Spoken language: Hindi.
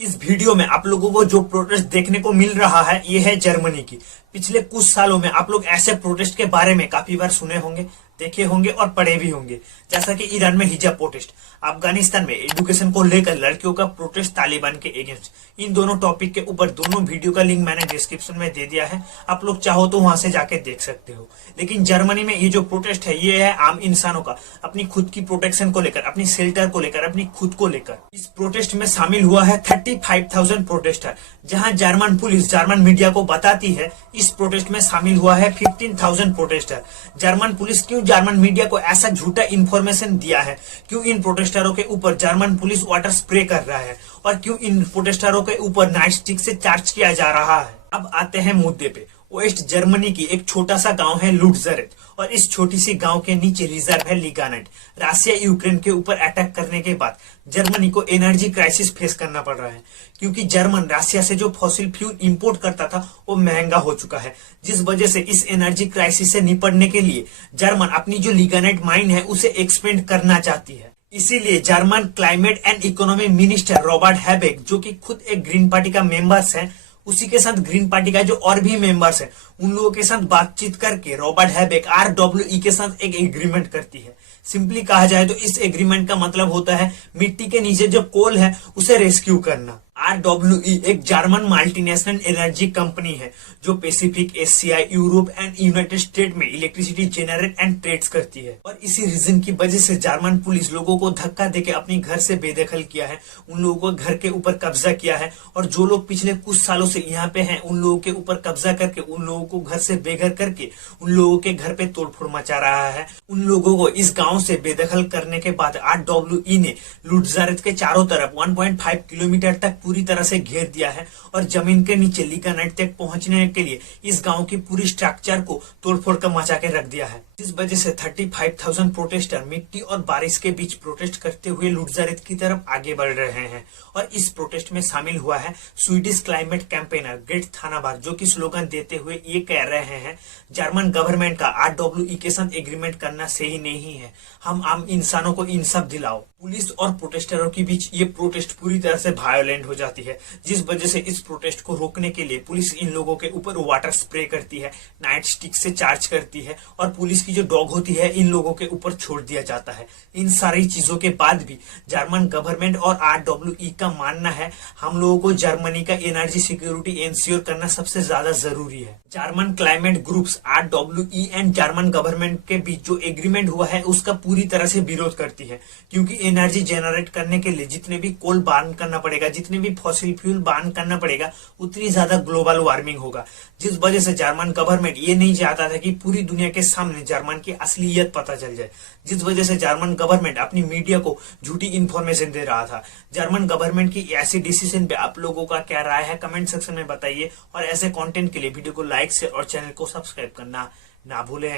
इस वीडियो में आप लोगों को जो प्रोटेस्ट देखने को मिल रहा है ये है जर्मनी की। पिछले कुछ सालों में आप लोग ऐसे प्रोटेस्ट के बारे में काफी बार सुने होंगे, देखे होंगे और पढ़े भी होंगे, जैसा कि ईरान में हिजाब प्रोटेस्ट, अफगानिस्तान में एजुकेशन को लेकर लड़कियों का प्रोटेस्ट तालिबान के अगेंस्ट। इन दोनों टॉपिक के ऊपर दोनों वीडियो का लिंक मैंने डिस्क्रिप्शन में दे दिया है, आप लोग चाहो तो वहां से जाके देख सकते हो। लेकिन जर्मनी में ये जो प्रोटेस्ट है ये है आम इंसानों का, अपनी खुद की प्रोटेक्शन को लेकर, अपनी शेल्टर को लेकर, अपनी खुद को लेकर। इस प्रोटेस्ट में शामिल हुआ है 35,000 प्रोटेस्टर, जहां जर्मन पुलिस जर्मन मीडिया को बताती है इस प्रोटेस्ट में शामिल हुआ है 15,000 प्रोटेस्टर। जर्मन पुलिस क्यों जर्मन मीडिया को ऐसा झूठा इंफॉर्मेशन दिया है, क्यों इन प्रोटेस्टरों के ऊपर जर्मन पुलिस वाटर स्प्रे कर रहा है और क्यों इन प्रोटेस्टरों के ऊपर नाइट स्टिक से चार्ज किया जा रहा है। अब आते हैं मुद्दे पे। वेस्ट जर्मनी की एक छोटा सा गांव है लुटजरेथ और इस छोटी सी गांव के नीचे रिजर्व है लिगानेट। रशिया यूक्रेन के ऊपर अटैक करने के बाद जर्मनी को एनर्जी क्राइसिस फेस करना पड़ रहा है, क्योंकि जर्मन रशिया से जो फॉसिल फ्यूल इंपोर्ट करता था वो महंगा हो चुका है, जिस वजह से इस एनर्जी क्राइसिस से निपटने के लिए जर्मन अपनी जो लिगानेट माइन है उसे एक्सपेंड करना चाहती है। इसीलिए German climate and economy minister Robert Habeck, जो कि खुद एक ग्रीन पार्टी का मेंबर्स है, उसी के साथ ग्रीन पार्टी का जो और भी मेंबर्स हैं उन लोगों के साथ बातचीत करके रॉबर्ट हैबेक RWE के साथ एक एग्रीमेंट करती है। सिंपली कहा जाए तो इस एग्रीमेंट का मतलब होता है मिट्टी के नीचे जो कोल है उसे रेस्क्यू करना। RWE एक जर्मन मल्टीनेशनल एनर्जी कंपनी है जो Pacific, Asia, Europe and United state में इलेक्ट्रिसिटी जनरेट एंड ट्रेड्स करती है। और इसी रीजन की वजह से जर्मन पुलिस लोगों को धक्का देके अपनी घर से बेदखल किया है, उन लोगों को घर के ऊपर कब्जा किया है और जो लोग पिछले कुछ सालों से यहाँ पे हैं उन लोगों के ऊपर कब्जा करके उन लोगों को घर से बेघर करके उन लोगों के घर पे तोड़फोड़ मचा रहा है। उन लोगों को इस गाँव से बेदखल करने के बाद RWE ने लुटजरेथ के चारों तरफ 1.5 किलोमीटर तक पूरी तरह से घेर दिया है और जमीन के नीचे लिगानेट तक पहुंचने के लिए इस गांव की पूरी स्ट्रक्चर को तोड़फोड़ कर मचा के रख दिया है। इस वजह से 35,000 प्रोटेस्टर मिट्टी और बारिश के बीच प्रोटेस्ट करते हुए लुटजरेथ की तरफ आगे बढ़ रहे हैं। और इस प्रोटेस्ट में शामिल हुआ है Swedish climate campaigner great Thunberg, जो की स्लोगन देते हुए ये कह रहे हैं जर्मन गवर्नमेंट का RWE के साथ एग्रीमेंट करना सही नहीं है, हम आम इंसानों को इंसाफ दिलाओ। पुलिस और प्रोटेस्टरों के बीच ये प्रोटेस्ट पूरी तरह से वायोलेंट हो जाती है, जिस वजह से इस प्रोटेस्ट को रोकने के लिए पुलिस इन लोगों के ऊपर वाटर स्प्रे करती है, नाइट स्टिक से चार्ज करती है और पुलिस की जो डॉग होती है इन लोगों के ऊपर छोड़ दिया जाता है। इन सारी चीजों के बाद भी जर्मन गवर्नमेंट और RWE का मानना है हम लोगों को जर्मनी का एनर्जी सिक्योरिटी इंश्योर करना सबसे ज्यादा जरूरी है। German climate groups RWE and German government के बीच जो एग्रीमेंट हुआ है उसका पूरी तरह से विरोध करती है, क्योंकि एनर्जी जनरेट करने के लिए जितने भी कोल बर्न करना पड़ेगा, जितने भी फॉसिल फ्यूल बर्न करना पड़ेगा, उतनी ज्यादा ग्लोबल वार्मिंग होगा। जिस वजह से जर्मन गवर्नमेंट ये नहीं चाहता था कि पूरी दुनिया के सामने जर्मन की असलियत पता चल जाए, जिस वजह से जर्मन गवर्नमेंट अपनी मीडिया को झूठी इंफॉर्मेशन दे रहा था। जर्मन गवर्नमेंट की ऐसी डिसीजन पे आप लोगों का क्या राय है कमेंट सेक्शन में बताइए और ऐसे कंटेंट के लिए वीडियो को लाइक शेयर और चैनल को सब्सक्राइब करना ना भूलें।